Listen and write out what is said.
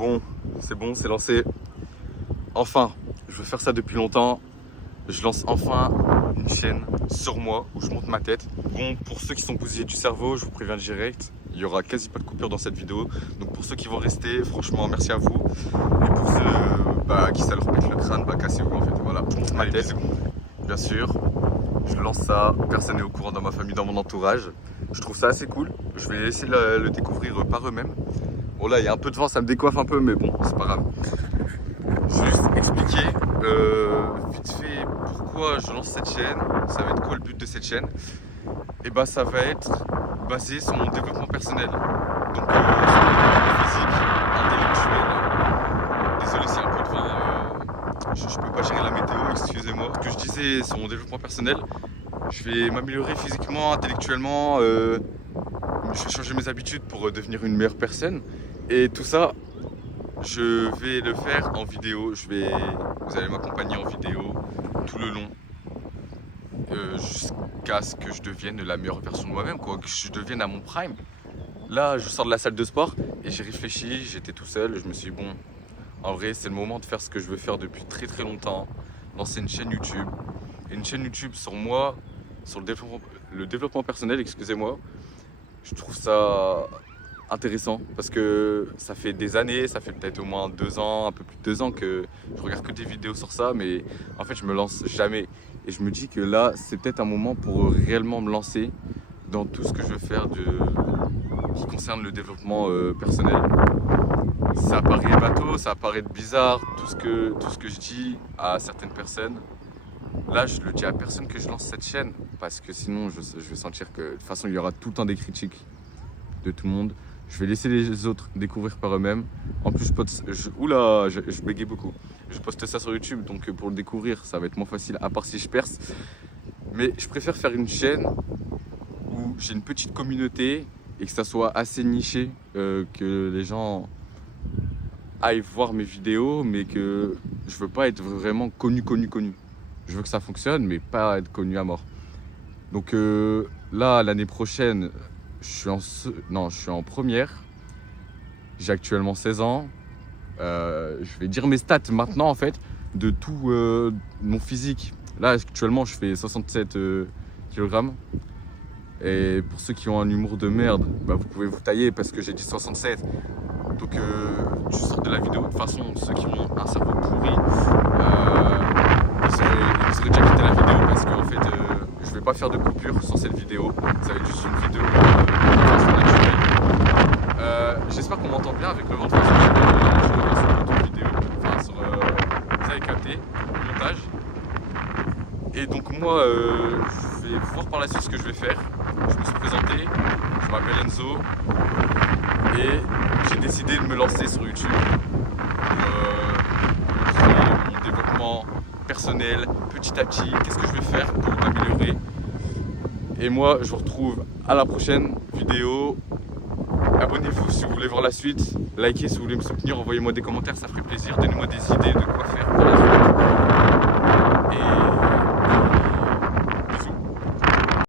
Bon, c'est lancé. Enfin, je veux faire ça depuis longtemps. Je lance enfin une chaîne sur moi où je monte ma tête. Bon, pour ceux qui sont bousillés du cerveau, je vous préviens direct, il y aura quasi pas de coupure dans cette vidéo. Donc pour ceux qui vont rester, franchement, merci à vous. Et pour ceux à qui ça leur pète le crâne, cassez-vous en fait. Voilà, je monte ma tête, bien sûr. Je lance ça, personne n'est au courant dans ma famille, dans mon entourage. Je trouve ça assez cool. Je vais laisser le découvrir par eux-mêmes. Bon là, il y a un peu de vent, ça me décoiffe un peu, mais bon, c'est pas grave. Je vais juste expliquer vite fait pourquoi je lance cette chaîne. Ça va être quoi le but de cette chaîne? Et bah ça va être basé sur mon développement personnel. Donc sur mon développement physique, intellectuel. Désolé s'il y a un peu de vent, je peux pas gérer la météo, excusez-moi. Ce que je disais sur mon développement personnel, je vais m'améliorer physiquement, intellectuellement, je vais changer mes habitudes pour devenir une meilleure personne. Et tout ça, je vais le faire en vidéo. Vous allez m'accompagner en vidéo tout le long, jusqu'à ce que je devienne la meilleure version de moi-même, que je devienne à mon prime. Là, je sors de la salle de sport et j'ai réfléchi, j'étais tout seul, je me suis dit bon, en vrai, c'est le moment de faire ce que je veux faire depuis très très longtemps, lancer une chaîne YouTube. Et une chaîne YouTube sur moi, sur le développement personnel, excusez-moi. Je trouve ça intéressant parce que ça fait des années, ça fait peut-être au moins 2 ans, un peu plus de 2 ans que je regarde que des vidéos sur ça, mais en fait je me lance jamais. Et je me dis que là c'est peut-être un moment pour réellement me lancer dans tout ce que je veux faire qui concerne le développement personnel. Ça paraît bateau, ça paraît bizarre, tout ce que je dis à certaines personnes. Là, je le dis à personne que je lance cette chaîne parce que sinon je vais sentir que de toute façon il y aura tout le temps des critiques de tout le monde. Je vais laisser les autres découvrir par eux-mêmes. En plus, je bégaye beaucoup. Je poste ça sur YouTube, donc pour le découvrir, ça va être moins facile, à part si je perce. Mais je préfère faire une chaîne où j'ai une petite communauté et que ça soit assez niché, que les gens aillent voir mes vidéos, mais que je veux pas être vraiment connu. Je veux que ça fonctionne, mais pas être connu à mort. Donc là, l'année prochaine, je suis en première. J'ai actuellement 16 ans. Je vais dire mes stats maintenant en fait, de tout mon physique. Là, actuellement, je fais 67 kg. Et pour ceux qui ont un humour de merde, vous pouvez vous tailler parce que j'ai dit 67. Donc, tu sors de la vidéo. De toute façon, ceux qui ont un cerveau pourri, ils auraient déjà quitté la vidéo parce qu'en fait, je vais pas faire de coupure sur cette vidéo. Ça va être juste une vidéo de façon naturelle. J'espère qu'on m'entend bien avec le vent de façon naturelle sur le bouton vidéo. Enfin, vous avez capté le montage. Et donc moi, je vais voir par la suite ce que je vais faire. Je me suis présenté, je m'appelle Enzo et j'ai décidé de me lancer sur YouTube pour mon développement personnel, petit à petit, qu'est-ce que je vais faire pour m'améliorer. Et moi, je vous retrouve à la prochaine vidéo. Abonnez-vous si vous voulez voir la suite, likez si vous voulez me soutenir, envoyez-moi des commentaires, ça ferait plaisir, donnez-moi des idées de quoi faire pour la suite.